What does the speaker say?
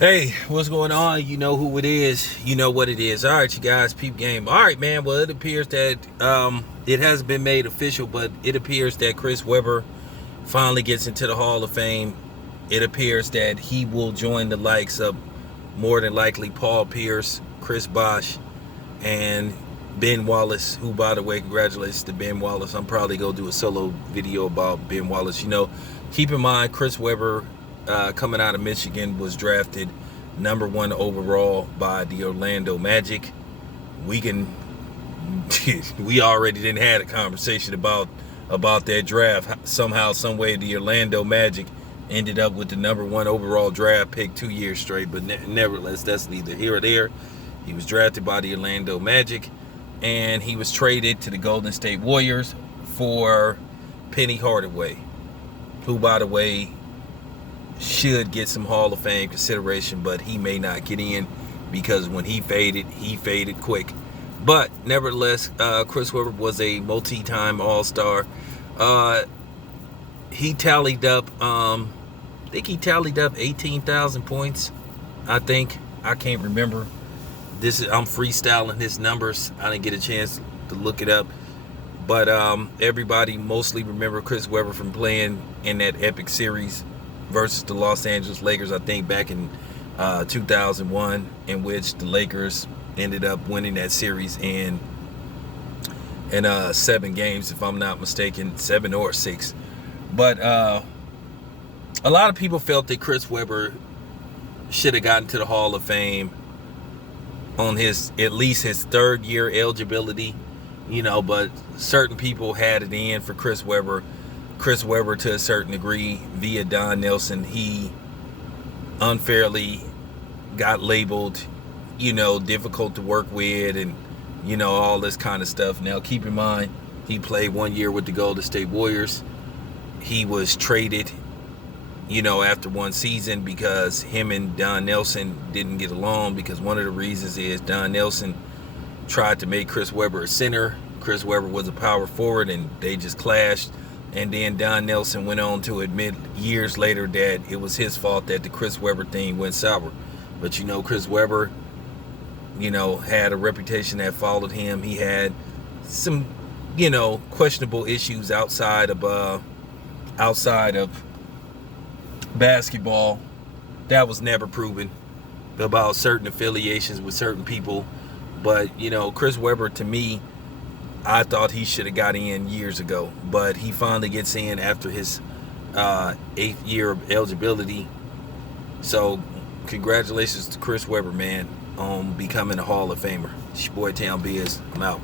Hey, what's going on? You know who it is. You know what it is. All right, you guys, peep game. All right, man. Well, it appears that it hasn't been made official, but it appears that Chris Webber finally gets into the Hall of Fame. It appears that he will join the likes of more than likely Paul Pierce, Chris Bosh, and Ben Wallace, who, by the way, congratulations to Ben Wallace. I'm probably going to do a solo video about Ben Wallace. Keep in mind, Chris Webber, coming out of Michigan, was drafted number 1 overall by the Orlando Magic. We already didn't had a conversation about that draft. Somehow, some way, the Orlando Magic ended up with the number 1 overall draft pick 2 years straight. But nevertheless, that's neither here or there. He was drafted by the Orlando Magic, and he was traded to the Golden State Warriors for Penny Hardaway, who, by the way, should get some Hall of Fame consideration, but he may not get in because when he faded quick. But nevertheless, Chris Webber was a multi-time All-Star. He tallied up, I think he tallied up 18,000 points. I can't remember. I'm freestyling his numbers. I didn't get a chance to look it up. But everybody mostly remember Chris Webber from playing in that epic series versus the Los Angeles Lakers, I think back in 2001, in which the Lakers ended up winning that series in 7 games, if I'm not mistaken, 7 or 6. But a lot of people felt that Chris Webber should have gotten to the Hall of Fame on at least his 3rd year eligibility, but certain people had it in for Chris Webber. Chris Webber, to a certain degree, via Don Nelson, he unfairly got labeled, difficult to work with and, all this kind of stuff. Now, keep in mind, he played 1 year with the Golden State Warriors. He was traded, after 1 season because him and Don Nelson didn't get along, because one of the reasons is Don Nelson tried to make Chris Webber a center. Chris Webber was a power forward, and they just clashed. And then Don Nelson went on to admit years later that it was his fault that the Chris Webber thing went sour. But Chris Webber, had a reputation that followed him. He had some, questionable issues outside of basketball that was never proven, about certain affiliations with certain people. But Chris Webber, to me, I thought he should have got in years ago, but he finally gets in after his 8th year of eligibility. So congratulations to Chris Webber, man, on becoming a Hall of Famer. It's your boy Town Biz. I'm out.